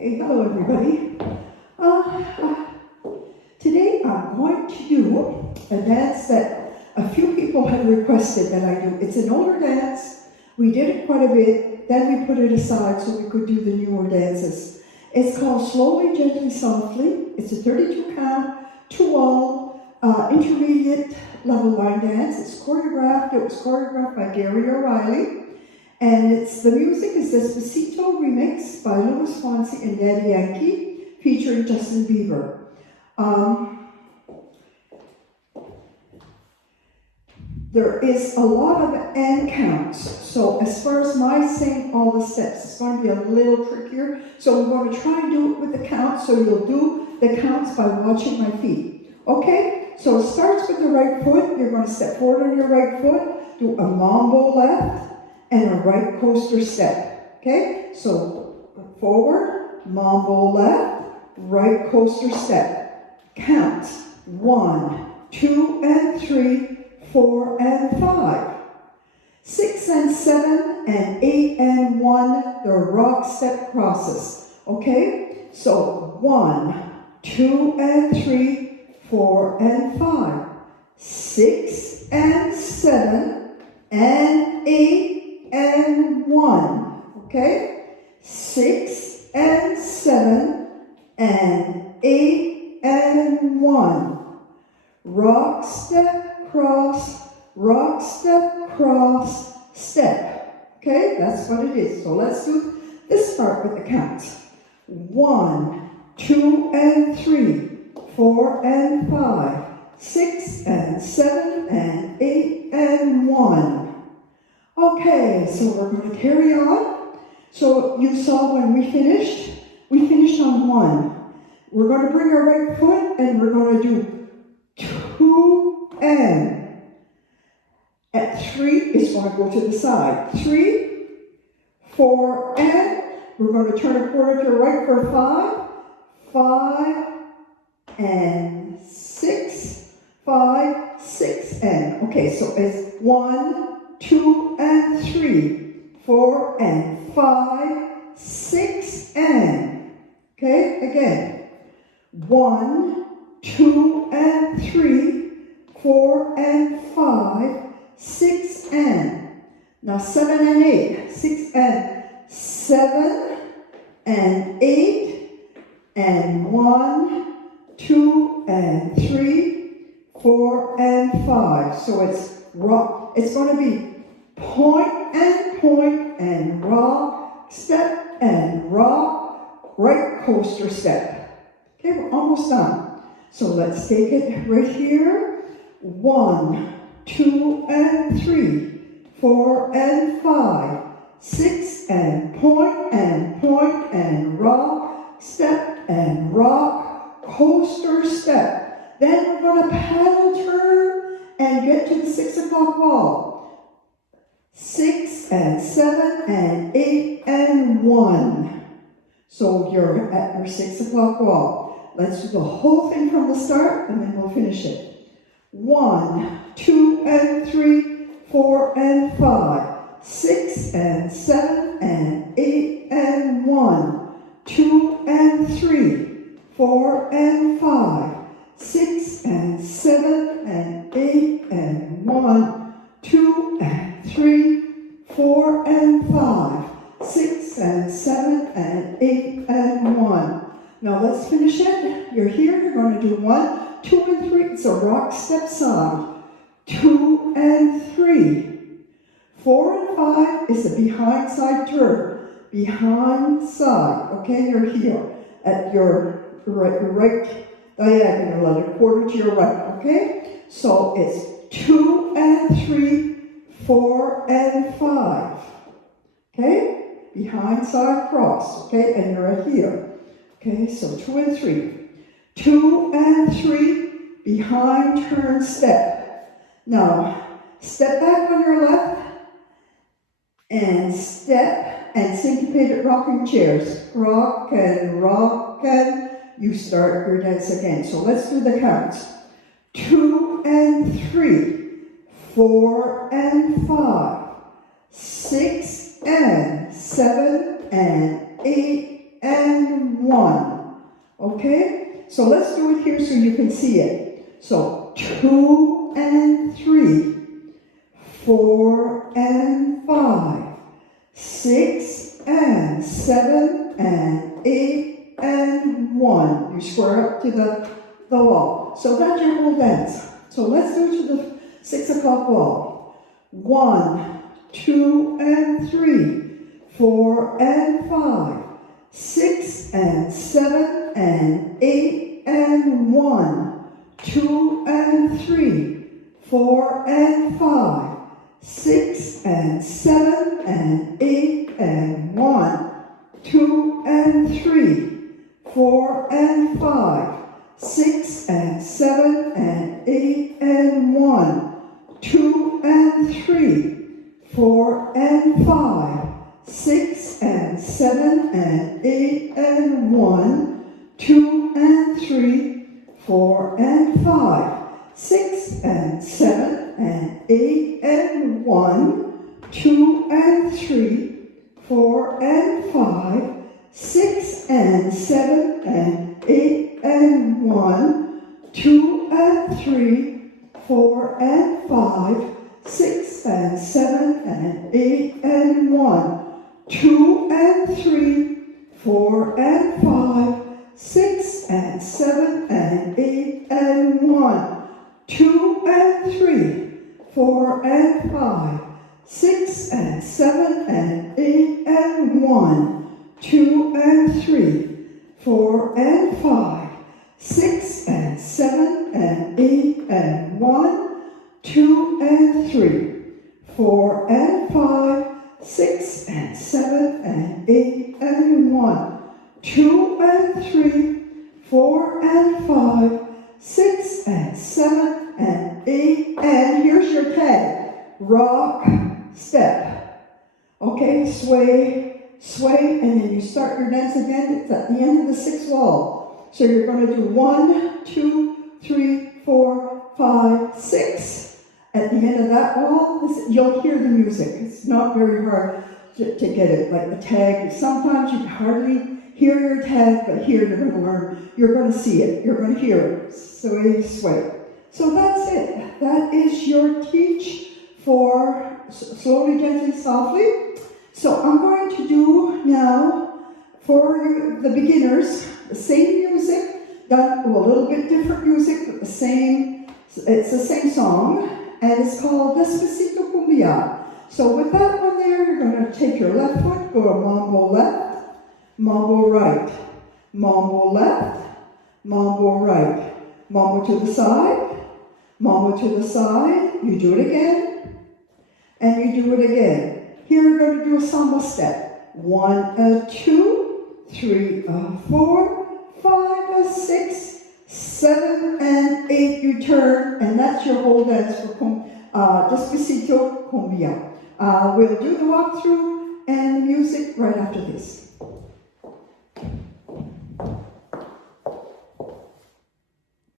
Hey, hello everybody. Today I'm going to do a dance that a few people have requested that I do. It's an older dance. We did it quite a bit, then we put it aside so we could do the newer dances. It's called Slowly, Gently, Softly. It's a 32 count, 2-wall, intermediate level line dance. It's choreographed. It was choreographed by Gary O'Reilly. And the music is Despacito remix by Louis Fonsi and Daddy Yankee, featuring Justin Bieber. There is a lot of and counts. So as far as my saying all the steps, it's going to be a little trickier. So we're going to try and do it with the counts. So you'll do the counts by watching my feet. Okay? So it starts with the right foot. You're going to step forward on your right foot, do a mambo left, and a right coaster step, okay? So forward, mambo left, right coaster step. Count 1, 2, and 3, 4, and 5. 6 and 7, and 8 and 1, the rock step crosses, okay? So 1, 2, and 3, 4, and 5. 6 and 7, and 8, and 1, okay? 6 and 7 and 8 and 1. Rock, step, cross, step. Okay, that's what it is. So let's do this part with the counts. 1, 2, and 3, 4 and 5, 6 and 7 and 8 and 1. Okay, so we're going to carry on. So you saw when we finished on 1. We're going to bring our right foot and we're going to do 2 and. At 3, it's going to go to the side. 3, 4 and. We're going to turn a quarter to the right for 5, 5 and 6, 5, 6 and. Okay, so it's 1, 2 and 3, 4 and 5, 6 and. Okay, again. 1, 2 and 3, 4 and 5, 6 and. Now 7 and 8. 6 and 7 and 8 and 1, 2 and 3, 4 and 5. So it's rock. It's going to be point and rock, step and rock, right coaster step. Okay, we're almost done. So let's take it right here. 1, 2 and 3, 4 and 5, 6 and rock, step and rock, coaster step. Then we're going to paddle turn and get to the 6 o'clock wall. 6 and 7 and 8 and 1. So you're at your 6 o'clock wall. Let's do the whole thing from the start and then we'll finish it. 1, 2 and 3, 4 and 5, 6 and 7 and 8 and 1, 2 and 3, 4 and 5, 6 and 7 and 8 and 1, 2 and 3, 4 and 5, 6 and 7 and 8 and 1. Now let's finish it. You're here, you're going to do 1, 2 and 3. It's a rock step side. 2 and 3. 4 and 5 is a behind side turn. Behind side. Okay, you're here at your right diagonal, at a quarter to your right. Okay? So it's 2 and 3, 4 and 5. Okay? Behind side cross. Okay? And you're right here. Okay? So 2 and 3. 2 and 3, behind turn step. Now, step back on your left and step and syncopated rocking chairs. Rock and you start your dance again. So let's do the counts. 2 and 3, 4 and 5, 6 and 7 and 8 and So let's do it here so you can see it. So 2 and 3, 4 and 5, 6 and 7 and 8 and 1. You square up to the wall. So that's your whole dance. So let's do it to the 6 o'clock wall. 1, 2 and 3, 4 and 5, 6 and 7 and 8 and 1, 2 and 3, 4 and 5, 6 and 7 and 8 and 1, 2 and 3, 4 and 5, 6 and 7 and 8 and 1, 2 and 3, 4 and 5, 6 and 7 and 8 and 1, 2 and 3, 4 and 5, 6 and 7 and 8 and 1, 2 and 3, 4 and 5, 6 and 7 and 8 and 1, 2 and 3, 4 and 5, 6 and 7 and 8 and 1, 2 and 3, 4 and 5, 6 and 7 and 8 and 1, 2 and 3, 4 and 5, 6 and 7 and 8 and 1, 2 and 3, 4 and 5, 6 and 7 and 8 and 1, 2 and 3, 4 and 5, 6 and 7 and 8 and 1, 2 and 3, 4 and 5, 6 and 7 and 8, and here's your tag. Rock, step. Okay, sway, sway, and then you start your dance again. It's at the end of the 6th wall. So you're going to do 1, 2, 3, 4, 5, 6. At the end of that wall, you'll hear the music. It's not very hard to get it, like the tag. Sometimes you can hardly hear your tag, but here you're going to learn. You're going to see it. You're going to hear it. Sway, sway. So that's it. That is your teach for slowly, gently, softly. So I'm going to do now for the beginners the same music, done a little bit different music, but it's the same song, and it's called Despacito Cumbia. So with that one there, you're going to take your left foot, go to mambo left, mambo right, mambo left, mambo right, mambo to the side, mambo to the side, you do it again, and you do it again. Here you're going to do a samba step. 1, 2, 3, 4, 5, 6, 7 and 8, you turn, and that's your whole dance for Despacito Cumbia. We'll do the walkthrough and music right after this.